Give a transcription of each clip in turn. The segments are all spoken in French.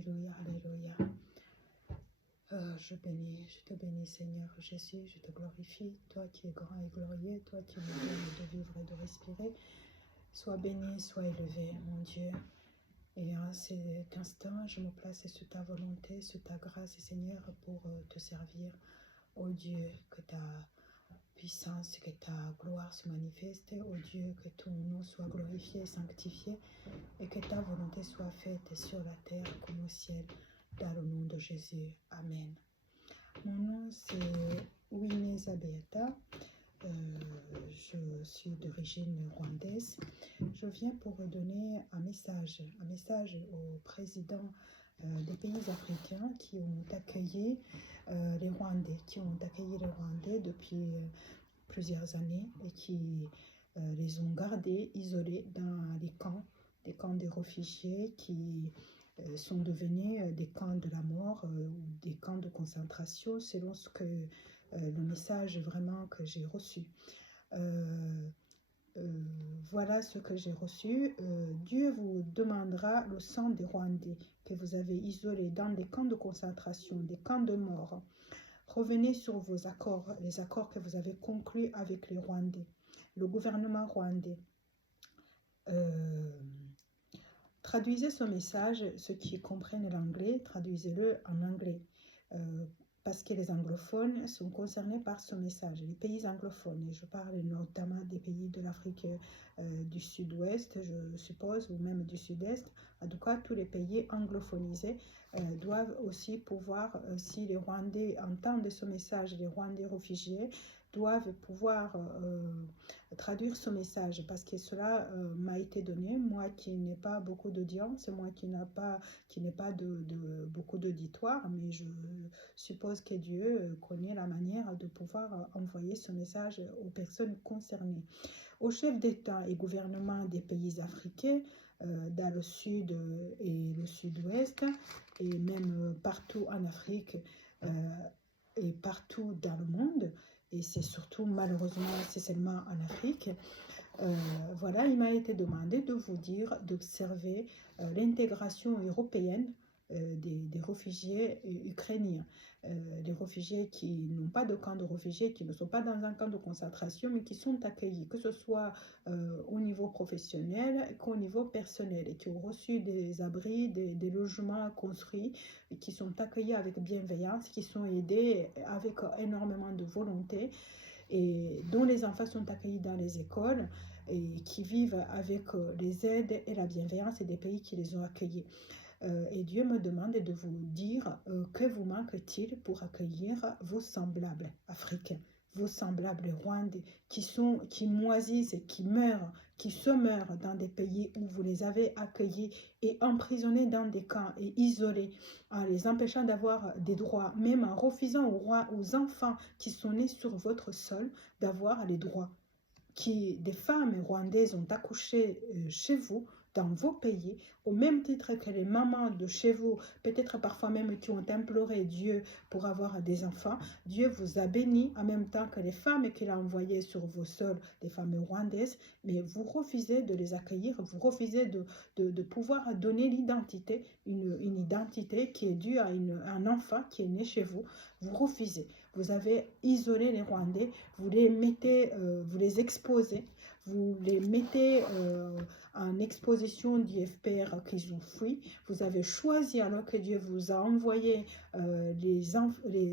Alléluia, Alléluia. Je te bénis Seigneur Jésus, je te glorifie, toi qui es grand et glorieux, toi qui me donnes de vivre et de respirer. Sois béni, sois élevé, mon Dieu. Et en cet instant, je me place sous ta volonté, sous ta grâce, Seigneur, pour te servir. Ô Dieu, que ta puissance, que ta gloire se manifeste. Ô Dieu, que ton nom soit glorifié, sanctifié, et que ta volonté soit faite sur la terre comme au ciel, dans le nom de Jésus. Amen. Mon nom, c'est Wineza Beata. Je suis d'origine rwandaise. Je viens pour donner un message au président des pays africains qui ont accueilli les Rwandais, depuis plusieurs années et qui les ont gardés isolés dans des camps de réfugiés qui sont devenus des camps de la mort ou des camps de concentration selon ce que le message vraiment que j'ai reçu. Voilà ce que j'ai reçu. Dieu vous demandera le sang des Rwandais que vous avez isolés dans des camps de concentration, des camps de mort. Revenez sur vos accords, les accords que vous avez conclus avec les Rwandais, le gouvernement rwandais. Traduisez ce message, ceux qui comprennent l'anglais, traduisez-le en anglais. Parce que les anglophones sont concernés par ce message, les pays anglophones, et je parle notamment des pays de l'Afrique du Sud-Ouest, je suppose, ou même du Sud-Est. En tout cas, tous les pays anglophonisés doivent aussi pouvoir, si les Rwandais entendent ce message, les Rwandais réfugiés, doivent pouvoir traduire ce message, parce que cela m'a été donné, moi qui n'ai pas beaucoup d'audience, moi qui n'ai pas de beaucoup d'auditoire, mais je suppose que Dieu connaît la manière de pouvoir envoyer ce message aux personnes concernées. Aux chefs d'État et gouvernement des pays africains, dans le sud et le sud-ouest, et même partout en Afrique et partout dans le monde, et c'est surtout malheureusement c'est seulement en Afrique. Voilà, il m'a été demandé de vous dire d'observer l'intégration européenne des réfugiés ukrainiens, des réfugiés qui n'ont pas de camp de réfugiés, qui ne sont pas dans un camp de concentration, mais qui sont accueillis, que ce soit au niveau professionnel qu'au niveau personnel, et qui ont reçu des abris, des logements construits, et qui sont accueillis avec bienveillance, qui sont aidés avec énormément de volonté, et dont les enfants sont accueillis dans les écoles, et qui vivent avec les aides et la bienveillance des pays qui les ont accueillis. Et Dieu me demande de vous dire que vous manque-t-il pour accueillir vos semblables africains, vos semblables rwandais qui moisissent, qui meurent, qui se meurent dans des pays où vous les avez accueillis et emprisonnés dans des camps et isolés, en les empêchant d'avoir des droits, même en refusant aux enfants qui sont nés sur votre sol d'avoir les droits. Des femmes rwandaises ont accouché chez vous, dans vos pays, au même titre que les mamans de chez vous, peut-être parfois même qui ont imploré Dieu pour avoir des enfants. Dieu vous a béni en même temps que les femmes qu'il a envoyées sur vos sols, des femmes rwandaises, mais vous refusez de les accueillir, vous refusez de pouvoir donner l'identité, une identité qui est due à un enfant qui est né chez vous. Vous refusez. Vous avez isolé les Rwandais, vous les mettez, vous les exposez, vous les mettez en exposition du FPR qu'ils ont fui. Vous avez choisi, alors que Dieu vous a envoyé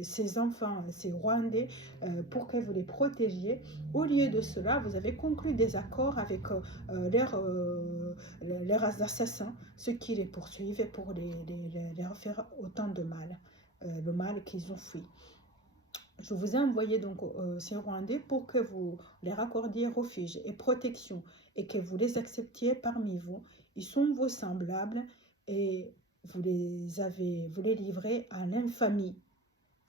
ces enfants, ces Rwandais, pour que vous les protégiez. Au lieu de cela, vous avez conclu des accords avec leurs assassins, ceux qui les poursuivent pour leur faire autant de mal, le mal qu'ils ont fui. Je vous ai envoyé donc ces Rwandais pour que vous leur accordiez refuge et protection et que vous les acceptiez parmi vous. Ils sont vos semblables et vous les livrez à l'infamie.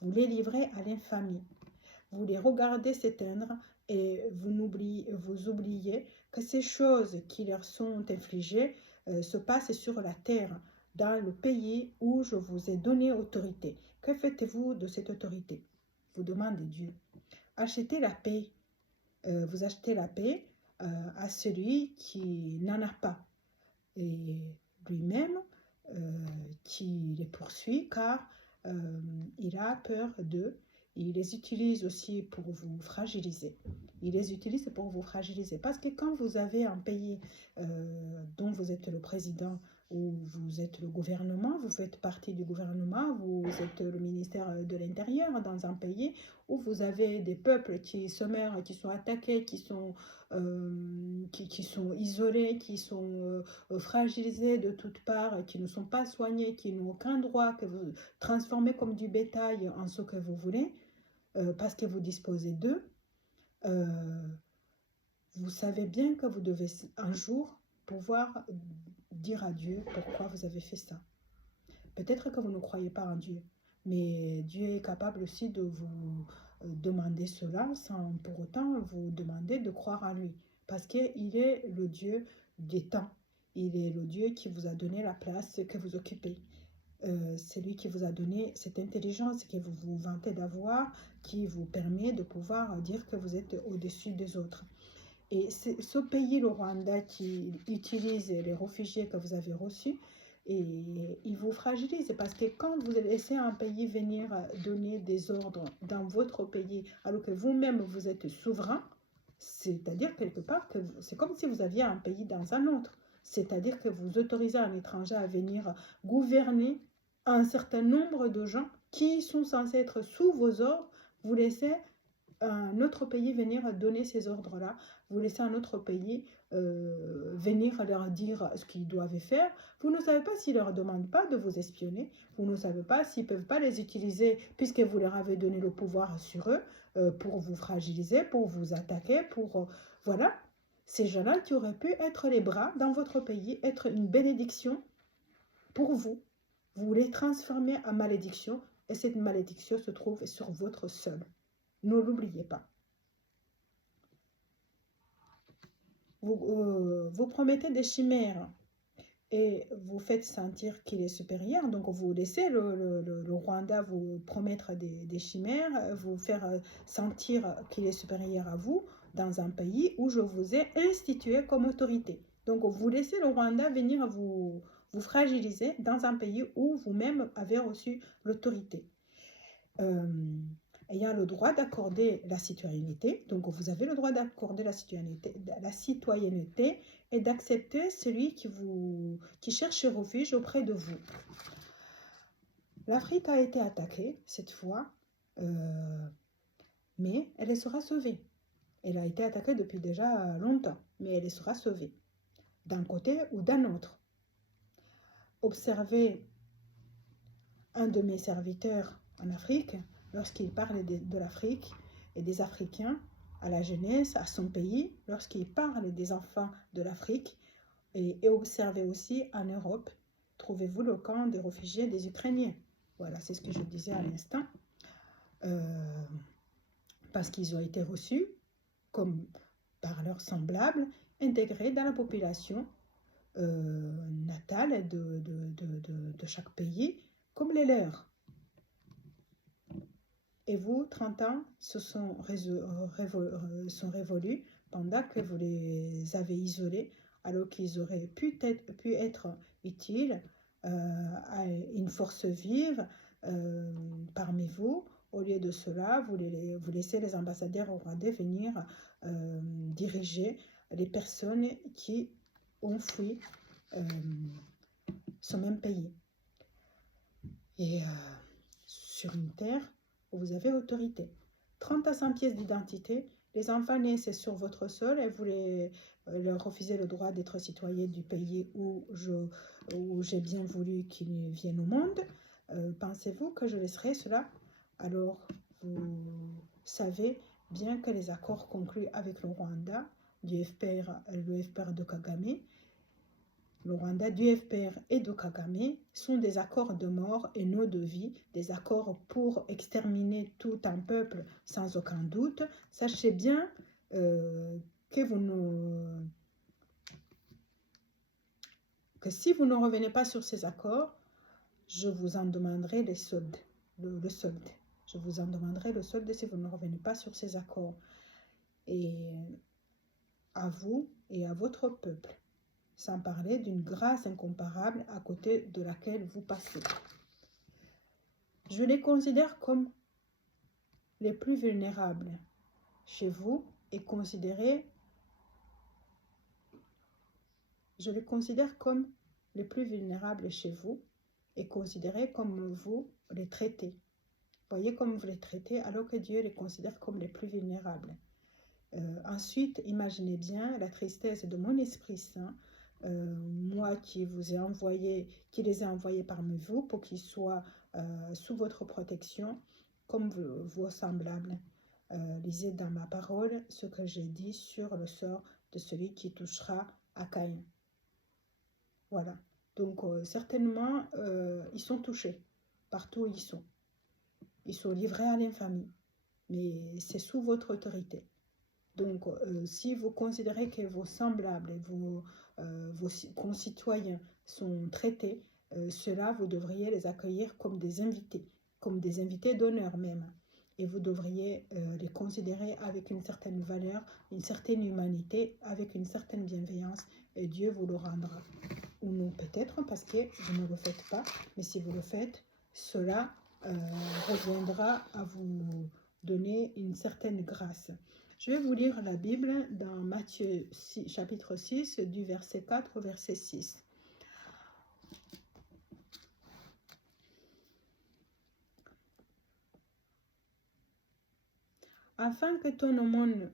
Vous les livrez à l'infamie. Vous les regardez s'éteindre et vous oubliez que ces choses qui leur sont infligées se passent sur la terre, dans le pays où je vous ai donné autorité. Que faites-vous de cette autorité ? Vous demande Dieu. Achetez la paix. Vous achetez la paix à celui qui n'en a pas. Et lui-même, qui les poursuit car il a peur d'eux. Il les utilise aussi pour vous fragiliser. Il les utilise pour vous fragiliser. Parce que quand vous avez un pays dont vous êtes le président ou vous êtes le gouvernement, vous faites partie du gouvernement, vous êtes le ministère de l'Intérieur dans un pays où vous avez des peuples qui se meurent, qui sont attaqués, qui sont isolés, qui sont fragilisés de toutes parts, qui ne sont pas soignés, qui n'ont aucun droit, que vous transformez comme du bétail en ce que vous voulez, parce que vous disposez d'eux, vous savez bien que vous devez un jour pouvoir dire à Dieu pourquoi vous avez fait ça. Peut-être que vous ne croyez pas en Dieu, mais Dieu est capable aussi de vous demander cela sans pour autant vous demander de croire en lui. Parce qu'il est le Dieu des temps. Il est le Dieu qui vous a donné la place que vous occupez. C'est lui qui vous a donné cette intelligence que vous vous vantez d'avoir, qui vous permet de pouvoir dire que vous êtes au-dessus des autres. Et c'est ce pays, le Rwanda, qui utilise les réfugiés que vous avez reçus, et il vous fragilise parce que quand vous laissez un pays venir donner des ordres dans votre pays, alors que vous-même vous êtes souverain, c'est-à-dire quelque part que c'est comme si vous aviez un pays dans un autre. C'est-à-dire que vous autorisez un étranger à venir gouverner un certain nombre de gens qui sont censés être sous vos ordres. Vous laissez un autre pays venir donner ces ordres-là, vous laissez un autre pays venir leur dire ce qu'ils doivent faire. Vous ne savez pas s'ils ne leur demandent pas de vous espionner, vous ne savez pas s'ils ne peuvent pas les utiliser puisque vous leur avez donné le pouvoir sur eux pour vous fragiliser, pour vous attaquer, pour... voilà, ces gens-là qui auraient pu être les bras dans votre pays, être une bénédiction pour vous. Vous les transformez en malédiction et cette malédiction se trouve sur votre sol. Ne l'oubliez pas. Vous promettez des chimères et vous faites sentir qu'il est supérieur. Donc, vous laissez le Rwanda vous promettre des chimères, vous faire sentir qu'il est supérieur à vous dans un pays où je vous ai institué comme autorité. Donc, vous laissez le Rwanda venir vous fragiliser dans un pays où vous-même avez reçu l'autorité. Ayant le droit d'accorder la citoyenneté, donc vous avez le droit d'accorder la citoyenneté et d'accepter celui qui cherche refuge auprès de vous. L'Afrique a été attaquée cette fois, mais elle sera sauvée. Elle a été attaquée depuis déjà longtemps, mais elle sera sauvée, d'un côté ou d'un autre. Observez un de mes serviteurs en Afrique, lorsqu'il parle de l'Afrique et des Africains à la jeunesse, à son pays, lorsqu'il parle des enfants de l'Afrique, et observez aussi en Europe, trouvez-vous le camp des réfugiés des Ukrainiens. Voilà, c'est ce que je disais à l'instant. Parce qu'ils ont été reçus comme par leurs semblables, intégrés dans la population natale de chaque pays, comme les leurs. Et vous, 30 ans se sont révolus pendant que vous les avez isolés, alors qu'ils auraient pu être utiles à une force vive parmi vous. Au lieu de cela, vous laissez les ambassadeurs rwandais venir diriger les personnes qui ont fui ce même pays. Et sur une terre où vous avez autorité. 30 à 100 pièces d'identité, les enfants naissent sur votre sol et vous leur refusez le droit d'être citoyen du pays où j'ai bien voulu qu'ils viennent au monde. Pensez-vous que je laisserai cela? Alors, vous savez bien que les accords conclus avec le Rwanda, le FPR de Kagame, le Rwanda, du FPR et de Kagame sont des accords de mort et non de vie, des accords pour exterminer tout un peuple sans aucun doute. Sachez bien que si vous ne revenez pas sur ces accords, je vous en demanderai le solde. Je vous en demanderai le solde si vous ne revenez pas sur ces accords. Et à vous et à votre peuple. sans parler d'une grâce incomparable à côté de laquelle vous passez. Je les considère comme les plus vulnérables chez vous et je les considère comme les plus vulnérables chez vous et considérez comme vous les traitez. Voyez comme vous les traitez alors que Dieu les considère comme les plus vulnérables. Ensuite, imaginez bien la tristesse de mon Esprit Saint, moi qui les ai envoyés parmi vous pour qu'ils soient sous votre protection comme vos semblables. Lisez dans ma parole ce que j'ai dit sur le sort de celui qui touchera à Caïn. Voilà. Donc, certainement, ils sont touchés partout où ils sont. Ils sont livrés à l'infamie, mais c'est sous votre autorité. Donc, si vous considérez que vos semblables et vos concitoyens sont traités, ceux-là, vous devriez les accueillir comme des invités d'honneur même. Et vous devriez les considérer avec une certaine valeur, une certaine humanité, avec une certaine bienveillance, et Dieu vous le rendra. Ou non, peut-être, parce que vous ne le faites pas, mais si vous le faites, cela reviendra à vous donner une certaine grâce. Je vais vous lire la Bible dans Matthieu chapitre 6, du verset 4 au verset 6. Afin que ton aumône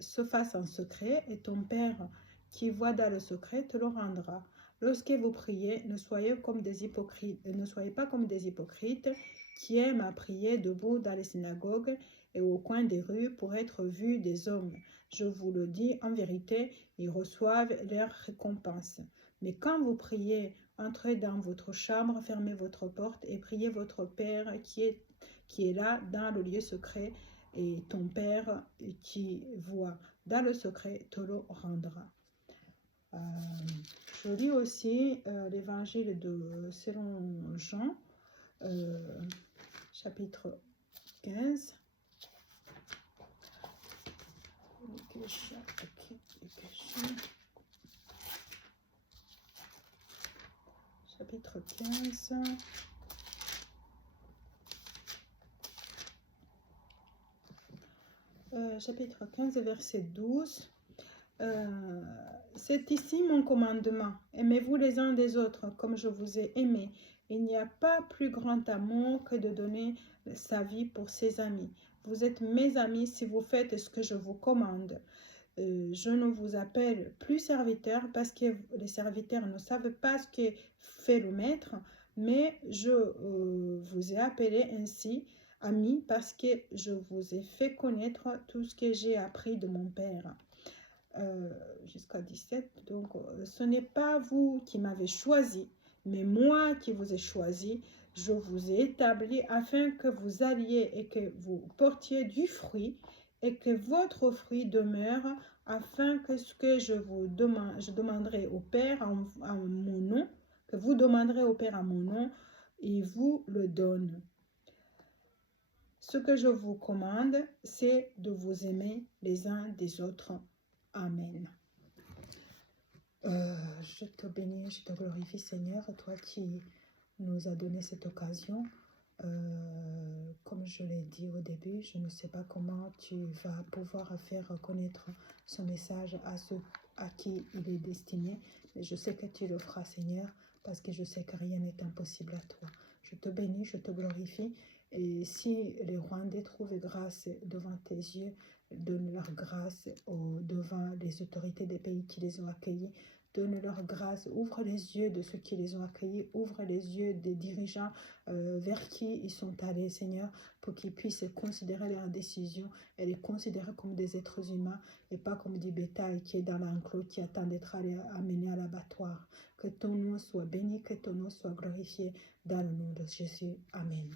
se fasse en secret, et ton Père qui voit dans le secret te le rendra. Lorsque vous priez, ne soyez pas comme des hypocrites qui aiment à prier debout dans les synagogues et au coin des rues pour être vus des hommes. Je vous le dis en vérité, ils reçoivent leur récompense. Mais quand vous priez, entrez dans votre chambre, fermez votre porte et priez votre Père qui est là dans le lieu secret, et ton Père qui voit dans le secret te le rendra. Je lis aussi l'évangile selon Jean, chapitre 15. Chapitre 15. Chapitre 15, verset 12. C'est ici mon commandement. Aimez-vous les uns des autres comme je vous ai aimé. Il n'y a pas plus grand amour que de donner sa vie pour ses amis. Vous êtes mes amis si vous faites ce que je vous commande. Je ne vous appelle plus serviteur parce que les serviteurs ne savent pas ce que fait le maître, mais je vous ai appelé ainsi amis parce que je vous ai fait connaître tout ce que j'ai appris de mon Père. Jusqu'à 17. Donc, ce n'est pas vous qui m'avez choisi, mais moi qui vous ai choisi. Je vous ai établi afin que vous alliez et que vous portiez du fruit et que votre fruit demeure, afin que ce que je demanderai au Père en mon nom, que vous demanderez au Père en mon nom, il vous le donne. Ce que je vous commande, c'est de vous aimer les uns des autres. Amen. Je te bénis, je te glorifie Seigneur, toi qui nous as donné cette occasion. Comme je l'ai dit au début, je ne sais pas comment tu vas pouvoir faire connaître ce message à ceux à qui il est destiné, mais je sais que tu le feras Seigneur, parce que je sais que rien n'est impossible à toi. Je te bénis, je te glorifie, et si les Rwandais trouvent grâce devant tes yeux, donne leur grâce devant les autorités des pays qui les ont accueillis. Donne leur grâce, ouvre les yeux de ceux qui les ont accueillis, ouvre les yeux des dirigeants vers qui ils sont allés, Seigneur, pour qu'ils puissent considérer leurs décisions et les considérer comme des êtres humains et pas comme du bétail qui est dans l'enclos, qui attend d'être amené à l'abattoir. Que ton nom soit béni, que ton nom soit glorifié dans le nom de Jésus. Amen.